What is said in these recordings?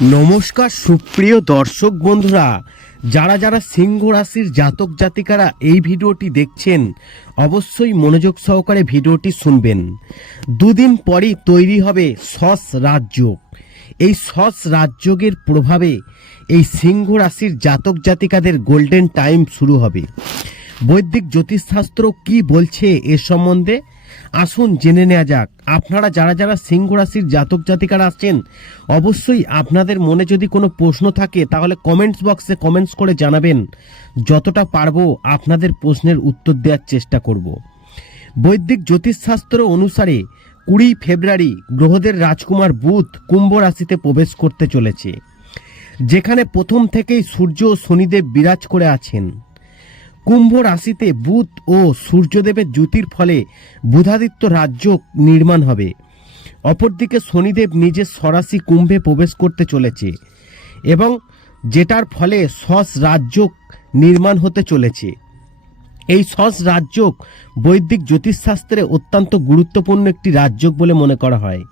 নমস্কার সুপ্রিয় দর্শক বন্ধুরা, যারা যারা সিংহ রাশির জাতক জাতিকারা এই ভিডিওটি দেখছেন, অবশ্যই মনোযোগ সহকারে ভিডিওটি শুনবেন। দুদিন পরই তৈরি হবে সস রাজযোগ। এই সস রাজযোগের প্রভাবে এই সিংহ রাশির জাতক জাতিকাদের গোল্ডেন টাইম শুরু হবে। বৈদিক জ্যোতিষশাস্ত্র কি বলছে এ সম্বন্ধে আসুন জেনে নেওয়া যাক, আপনারা যারা যারা সিংহ রাশির জাতক জাতিকারা আছেন অবশ্যই আপনাদের মনে যদি কোনো প্রশ্ন থাকে, তাহলে কমেন্টস বক্সে কমেন্টস করে জানাবেন। যতটা পারব আপনাদের প্রশ্নের উত্তর দেওয়ার চেষ্টা করব। বৈদিক জ্যোতিষশাস্ত্র অনুসারে কুড়ি ফেব্রুয়ারি গ্রহদের রাজকুমার বুধ কুম্ভ রাশিতে প্রবেশ করতে চলেছে, যেখানে প্রথম থেকেই সূর্য ও শনিদেব বিরাজ করে আছেন। কুম্ভ রাশিতে বুধ ও সূর্যদেবের জ্যোতির ফলে বুধাদিত্য রাজ্য নির্মাণ হবে। অপরদিকে শনিদেব নিজের সরাসি কুম্ভে প্রবেশ করতে চলেছে এবং যেটার ফলে সস রাজ্য নির্মাণ হতে চলেছে। এই সস রাজ্যক বৈদিক জ্যোতিষশাস্ত্রে অত্যন্ত গুরুত্বপূর্ণ একটি রাজ্যক বলে মনে করা হয়।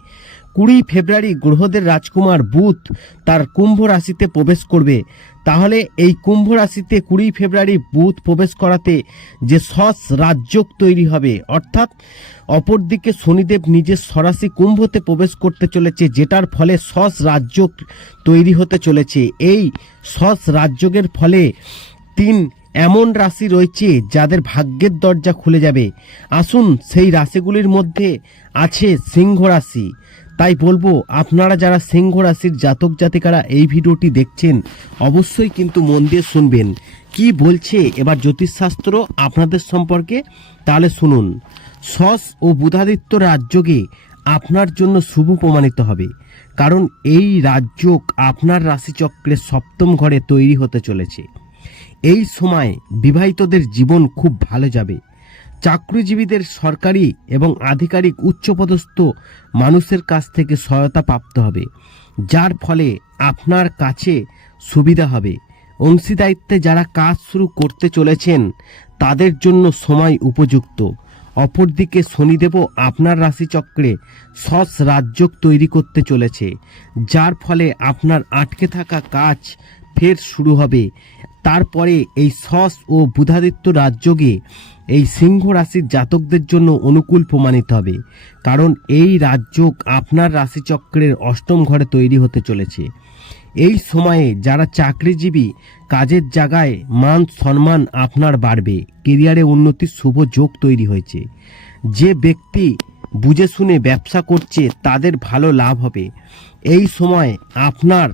কুড়ি ফেব্রুয়ারি গ্রহদের রাজকুমার বুধ তার কুম্ভ রাশিতে প্রবেশ করবে তাহলে এই কুম্ভ রাশিতে কুড়ি ফেব্রুয়ারি বুধ প্রবেশ করাতে যে সস রাজ্যক তৈরি হবে, অর্থাৎ অপরদিকে শনিদেব নিজের সরাসি কুম্ভতে প্রবেশ করতে চলেছে, যেটার ফলে সস রাজ্যক তৈরি হতে চলেছে। এই সস রাজ্যকের ফলে তিন এমন রাশি রয়েছে যাদের ভাগ্যের দরজা খুলে যাবে। আসুন সেই রাশিগুলির মধ্যে আছে সিংহ রাশি। তাই বলব, আপনারা যারা সিংহ রাশির জাতক জাতিকারা এই ভিডিওটি দেখছেন, অবশ্যই কিন্তু মন দিয়ে শুনবেন। কি বলছে এবার জ্যোতিষশাস্ত্র আপনাদের সম্পর্কে? তাহলে শুনুন। সস ও বুধাদিত্য রাজ্যকে আপনার জন্য শুভ প্রমাণিত হবে। কারণ এই রাজ্যক আপনার রাশিচক্রের সপ্তম ঘরে তৈরি হতে চলেছে। এই সময় বিবাহিতদের জীবন খুব ভালো যাবে। চাকরিজীবীদের সরকারি এবং আধিকারিক উচ্চপদস্থ মানুষের কাছ থেকে সহায়তা প্রাপ্ত হবে, যার ফলে আপনার কাছে সুবিধা হবে। অংশীদারিত্বে যারা কাজ শুরু করতে চলেছেন, তাদের জন্য সময় উপযুক্ত। অপরদিকে শনিদেবও আপনার রাশিচক্রে সস রাজ্যক তৈরি করতে চলেছে, যার ফলে আপনার আটকে থাকা কাজ ফের শুরু হবে। তারপরে এই সস ও বুধাদিত্য রাজ্যকে এই সিংহ রাশির জাতকদের জন্য অনুকূল প্রমাণিত হবে। কারণ এই রাজ্যক আপনার রাশিচক্রের অষ্টম ঘরে তৈরি হতে চলেছে। এই সময়ে যারা চাকরিজীবী, কাজের জায়গায় মান সম্মান আপনার বাড়বে। কেরিয়ারে উন্নতির শুভ যোগ তৈরি হয়েছে। যে ব্যক্তি বুঝে শুনে ব্যবসা করছে, তাদের ভালো লাভ হবে। এই সময় আপনার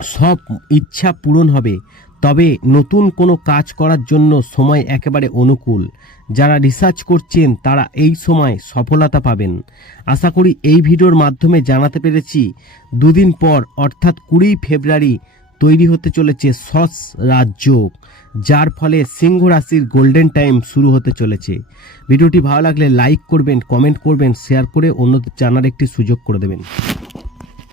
সব ইচ্ছা পূরণ হবে, তবে নতুন কোনো কাজ করার জন্য সময় একেবারে অনুকূল। যারা রিসার্চ করছেন, তারা এই সময় সফলতা পাবেন। আশা করি এই ভিডিওর মাধ্যমে জানাতে পেরেছি, দুদিন পর, অর্থাৎ কুড়ি ফেব্রুয়ারি, তৈরি হতে চলেছে সস রাজ্য, যার ফলে সিংহ রাশির গোল্ডেন টাইম শুরু হতে চলেছে। ভিডিওটি ভালো লাগলে লাইক করবেন কমেন্ট করবেন শেয়ার করে অন্যদের জানার একটি সুযোগ করে দেবেন।